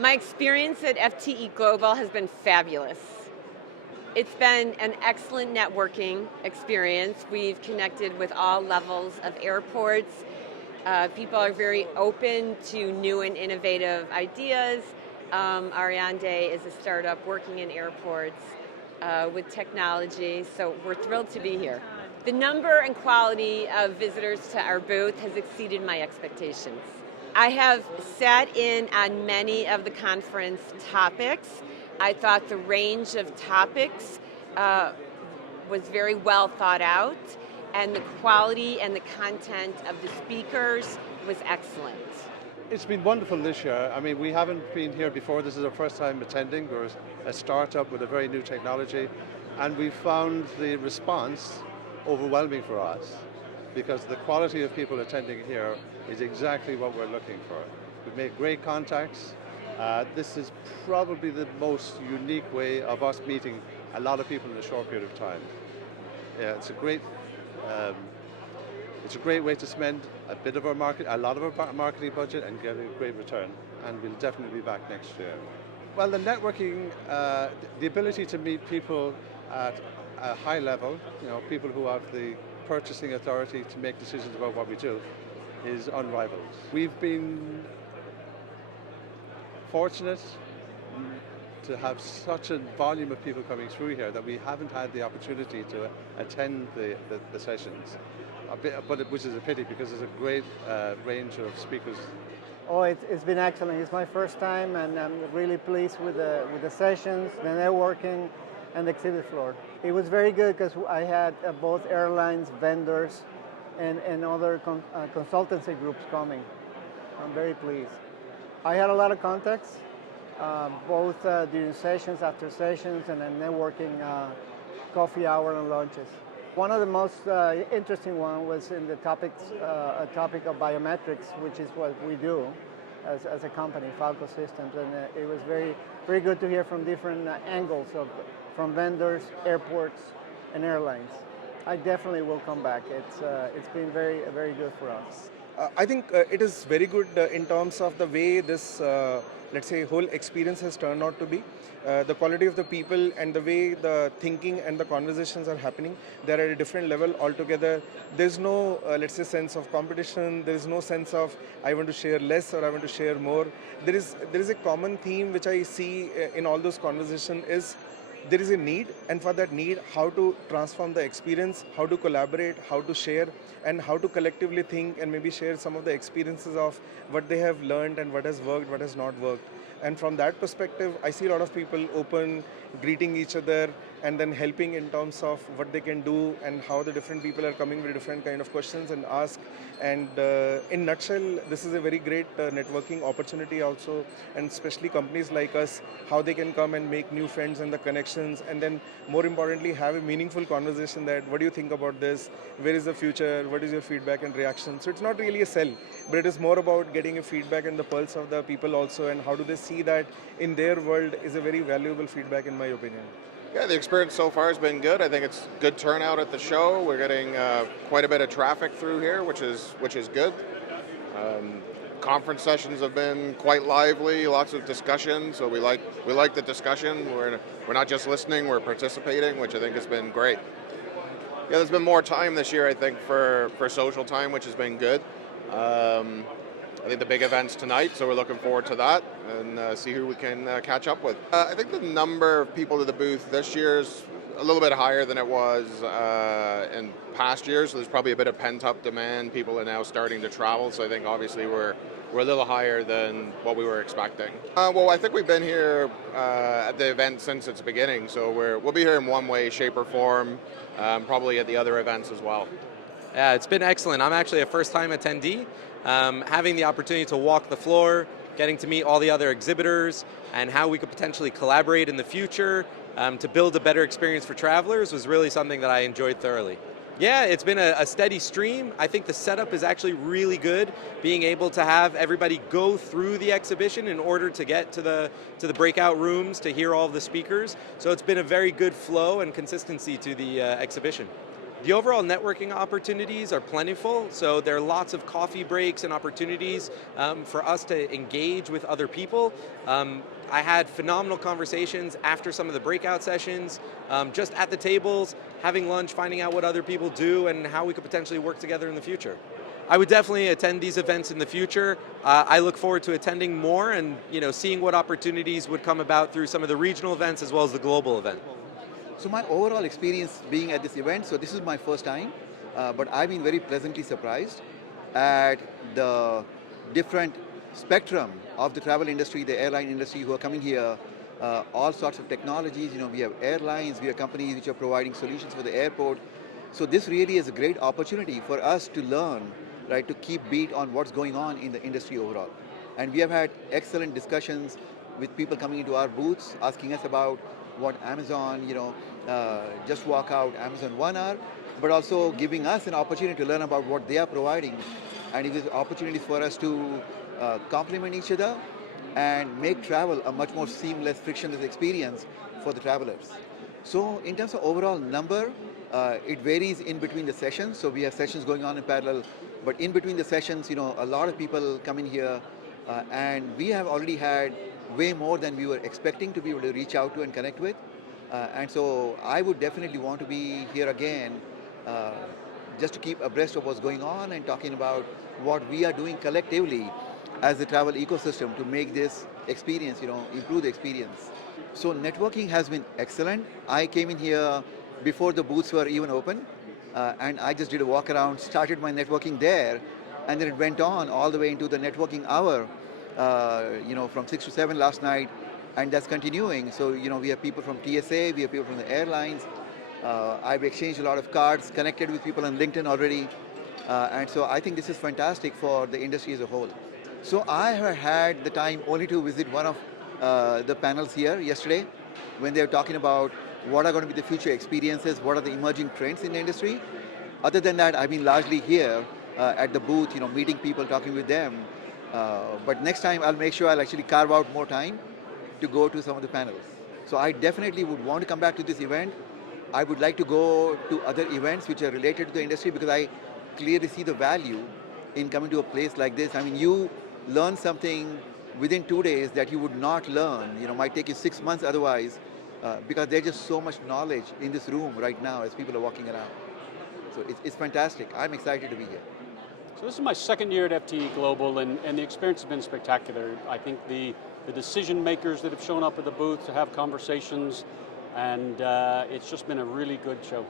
My experience at FTE Global has been fabulous. It's been an excellent networking experience. We've connected with all levels of airports. People are very open to new and innovative ideas. Ariande is a startup working in airports with technology, so we're thrilled to be here. The number and quality of visitors to our booth has exceeded my expectations. I have sat in on many of the conference topics. I thought the range of topics was very well thought out, and the quality and the content of the speakers was excellent. It's been wonderful this year. I mean, we haven't been here before. This is our first time attending. We're a startup with a very new technology, and we found the response overwhelming for us because the quality of people attending here is exactly what we're looking for. We've made great contacts. This is probably the most unique way of us meeting a lot of people in a short period of time. Yeah, it's a great way to spend a lot of our marketing budget and get a great return. And we'll definitely be back next year. Well, the networking, the ability to meet people at a high level, people who have the purchasing authority to make decisions about what we do, is unrivaled. We've been fortunate to have such a volume of people coming through here that we haven't had the opportunity to attend the sessions, which is a pity because there's a great range of speakers. Oh, it's been excellent. It's my first time, and I'm really pleased with the sessions, the networking, and the exhibit floor. It was very good because I had both airlines, vendors, and other consultancy groups coming. I'm very pleased. I had a lot of contacts, both during sessions, after sessions, and then networking coffee hour and lunches. One of the most interesting one was in the topic of biometrics, which is what we do as a company, Falco Systems, and it was very, very good to hear from different angles from vendors, airports, and airlines. I definitely will come back. It's been very, very good for us. I think it is very good in terms of the way this, let's say, whole experience has turned out to be. The quality of the people and the way the thinking and the conversations are happening, they're at a different level altogether. There's no, let's say, sense of competition. There's no sense of I want to share less or I want to share more. There is a common theme which I see in all those conversations is there is a need, and for that need, how to transform the experience, how to collaborate, how to share, and how to collectively think and maybe share some of the experiences of what they have learned and what has worked, what has not worked. And from that perspective, I see a lot of people open, greeting each other, and then helping in terms of what they can do and how the different people are coming with different kind of questions and ask. And in nutshell, this is a very great networking opportunity also, and especially companies like us, how they can come and make new friends and the connections, and then more importantly, have a meaningful conversation that what do you think about this, where is the future, what is your feedback and reaction. So it's not really a sell, but it is more about getting a feedback and the pulse of the people also, and how do they see that in their world is a very valuable feedback in my opinion. Yeah, the experience so far has been good. I think it's good turnout at the show. We're getting quite a bit of traffic through here, which is good. Conference sessions have been quite lively, lots of discussion. So we like the discussion. We're not just listening, we're participating, which I think has been great. Yeah, there's been more time this year, I think, for social time, which has been good. I think the big event's tonight, so we're looking forward to that and see who we can catch up with. I think the number of people to the booth this year is a little bit higher than it was in past years, so there's probably a bit of pent-up demand. People are now starting to travel, so I think obviously we're a little higher than what we were expecting. Well, I think we've been here at the event since its beginning, so we'll be here in one way, shape, or form, probably at the other events as well. Yeah, it's been excellent. I'm actually a first-time attendee. Having the opportunity to walk the floor, getting to meet all the other exhibitors, and how we could potentially collaborate in the future to build a better experience for travelers was really something that I enjoyed thoroughly. Yeah, it's been a steady stream. I think the setup is actually really good, being able to have everybody go through the exhibition in order to get to the breakout rooms to hear all of the speakers. So it's been a very good flow and consistency to the exhibition. The overall networking opportunities are plentiful, so there are lots of coffee breaks and opportunities for us to engage with other people. I had phenomenal conversations after some of the breakout sessions, just at the tables, having lunch, finding out what other people do and how we could potentially work together in the future. I would definitely attend these events in the future. I look forward to attending more and seeing what opportunities would come about through some of the regional events as well as the global event. So my overall experience being at this event, so this is my first time, but I've been very pleasantly surprised at the different spectrum of the travel industry, the airline industry who are coming here, all sorts of technologies. We have airlines, we have companies which are providing solutions for the airport. So this really is a great opportunity for us to learn, right, to keep beat on what's going on in the industry overall. And we have had excellent discussions with people coming into our booths, asking us about what Amazon, just walk out Amazon 1 hour, but also giving us an opportunity to learn about what they are providing. And it is opportunities for us to complement each other and make travel a much more seamless, frictionless experience for the travelers. So in terms of overall number, it varies in between the sessions. So we have sessions going on in parallel, but in between the sessions, a lot of people come in here, and we have already had way more than we were expecting to be able to reach out to and connect with. And so I would definitely want to be here again, just to keep abreast of what's going on and talking about what we are doing collectively as a travel ecosystem to make this experience, improve the experience. So networking has been excellent. I came in here before the booths were even open, and I just did a walk around, started my networking there, and then it went on all the way into the networking hour, from 6 to 7 last night, and that's continuing. So, we have people from TSA, we have people from the airlines. I've exchanged a lot of cards, connected with people on LinkedIn already, and so I think this is fantastic for the industry as a whole. So I have had the time only to visit one of the panels here yesterday, when they were talking about what are going to be the future experiences, what are the emerging trends in the industry. Other than that, I've been largely here at the booth, meeting people, talking with them. But next time I'll make sure I'll actually carve out more time to go to some of the panels. So I definitely would want to come back to this event. I would like to go to other events which are related to the industry, because I clearly see the value in coming to a place like this. I mean, you learn something within 2 days that you would not learn, might take you 6 months otherwise, because there's just so much knowledge in this room right now as people are walking around. So it's fantastic. I'm excited to be here. So this is my second year at FTE Global, and the experience has been spectacular. I think the decision makers that have shown up at the booth to have conversations, and it's just been a really good show.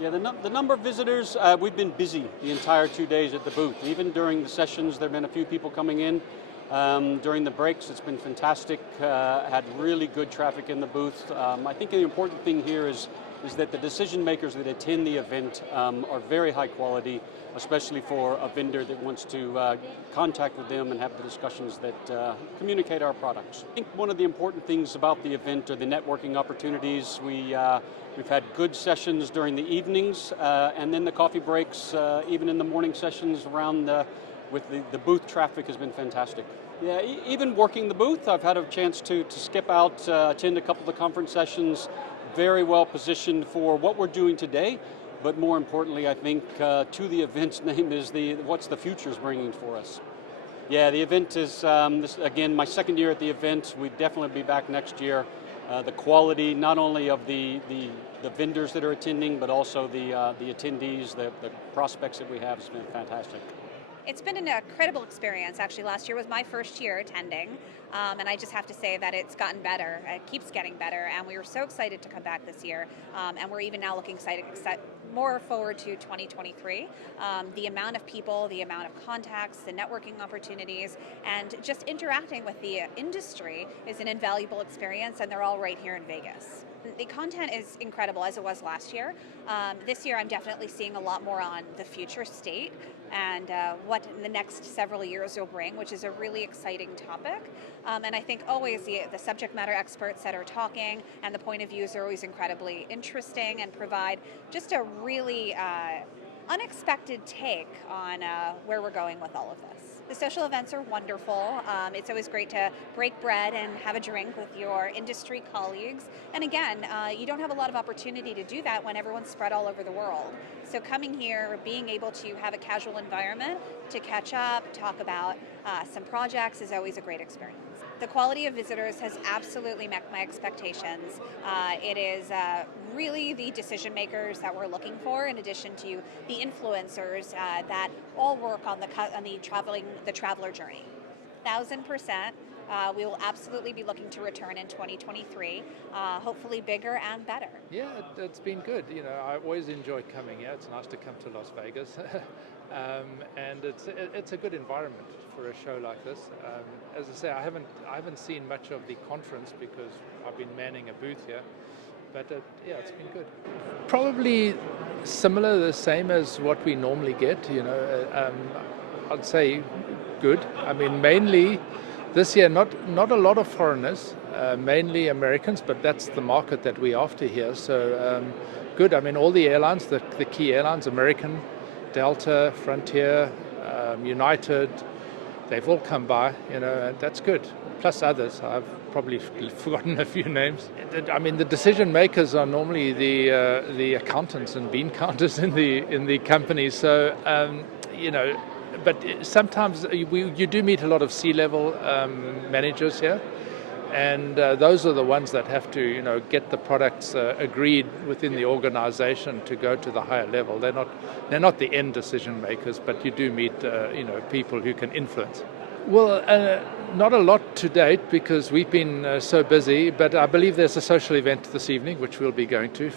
Yeah, the number of visitors, we've been busy the entire 2 days at the booth. Even during the sessions, there have been a few people coming in. During the breaks, it's been fantastic. Had really good traffic in the booth. I think the important thing here is that the decision makers that attend the event are very high quality, especially for a vendor that wants to contact with them and have the discussions that communicate our products. I think one of the important things about the event are the networking opportunities. We've had good sessions during the evenings, and then the coffee breaks, even in the morning sessions around with the booth traffic has been fantastic. Yeah, even working the booth, I've had a chance to skip out, attend a couple of the conference sessions, very well positioned for what we're doing today, but more importantly, I think, to the event's name is what's the future's bringing for us. Yeah, the event is, this, again, my second year at the event. We'd definitely be back next year. The quality, not only of the vendors that are attending, but also the attendees, the prospects that we have has been fantastic. It's been an incredible experience. Actually, last year was my first year attending, and I just have to say that it's gotten better. It keeps getting better, and we were so excited to come back this year, and we're even now looking more forward to 2023. The amount of people, the amount of contacts, the networking opportunities, and just interacting with the industry is an invaluable experience, and they're all right here in Vegas. The content is incredible, as it was last year. This year I'm definitely seeing a lot more on the future state and what the next several years will bring, which is a really exciting topic. And I think always the subject matter experts that are talking and the point of views are always incredibly interesting and provide just a really unexpected take on where we're going with all of this. The social events are wonderful. It's always great to break bread and have a drink with your industry colleagues. And again, you don't have a lot of opportunity to do that when everyone's spread all over the world. So coming here, being able to have a casual environment to catch up, talk about some projects is always a great experience. The quality of visitors has absolutely met my expectations. It is really the decision makers that we're looking for, in addition to the influencers that all work on the traveler journey. 1,000%. We will absolutely be looking to return in 2023, hopefully bigger and better. Yeah, it's been good. You know, I always enjoy coming here. It's nice to come to Las Vegas, and it's a good environment for a show like this. As I say, I haven't seen much of the conference because I've been manning a booth here, but yeah, it's been good. Probably similar, the same as what we normally get. You know, I'd say good. I mean, mainly. This year, not a lot of foreigners, mainly Americans, but that's the market that we're after here. So good. I mean, all the airlines, the key airlines, American, Delta, Frontier, United, they've all come by, you know, and that's good. Plus others. I've probably forgotten a few names. I mean, the decision makers are normally the accountants and bean counters in the companies. So you know. But sometimes you do meet a lot of C-level managers here, and those are the ones that have to, you know, get the products agreed within the organization to go to the higher level. They're not the end decision makers, but you do meet, you know, people who can influence. Well, not a lot to date because we've been so busy, but I believe there's a social event this evening which we'll be going to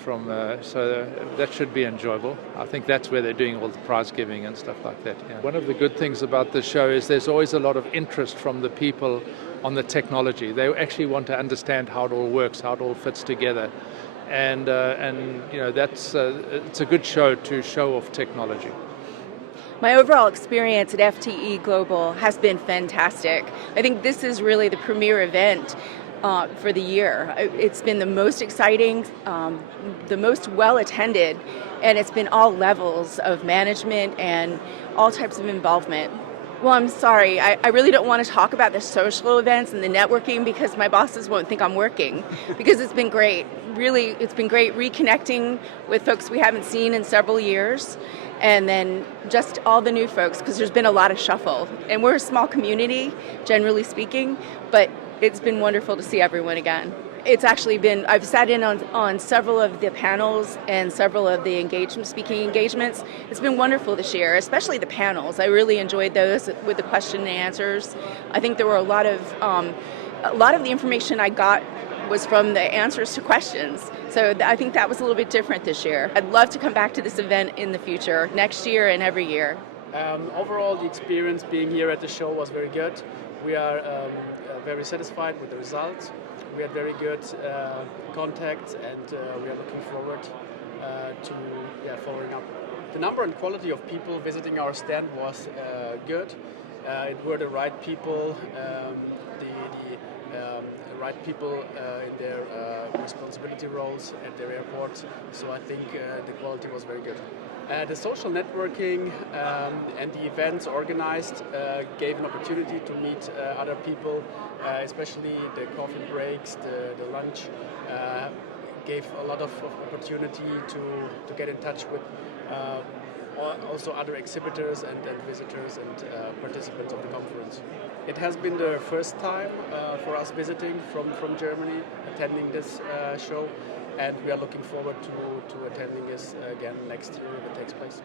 so that should be enjoyable. I think that's where they're doing all the prize giving and stuff like that. Yeah. One of the good things about the show is there's always a lot of interest from the people on the technology. They actually want to understand how it all works, how it all fits together. And you know, it's a good show to show off technology. My overall experience at FTE Global has been fantastic. I think this is really the premier event for the year. It's been the most exciting, the most well attended, and it's been all levels of management and all types of involvement. Well, I'm sorry, I really don't want to talk about the social events and the networking because my bosses won't think I'm working, because it's been great. Really, it's been great reconnecting with folks we haven't seen in several years, and then just all the new folks, because there's been a lot of shuffle. And we're a small community, generally speaking, but it's been wonderful to see everyone again. It's actually been, I've sat in on several of the panels and several of the speaking engagements. It's been wonderful this year, especially the panels. I really enjoyed those with the question and answers. I think there were a lot of the information I got was from the answers to questions. So I think that was a little bit different this year. I'd love to come back to this event in the future, next year and every year. Overall, the experience being here at the show was very good. We are very satisfied with the results. We had very good contacts, and we are looking forward to following up. The number and quality of people visiting our stand was good. It were the right people, the right people in their responsibility roles at their airports. So I think the quality was very good. The social networking and the events organized gave an opportunity to meet other people, especially the coffee breaks, the lunch, gave a lot of opportunity to get in touch with also other exhibitors and visitors and participants of the conference. It has been the first time for us visiting from Germany, attending this show, and we are looking forward to attending this again next year if it takes place.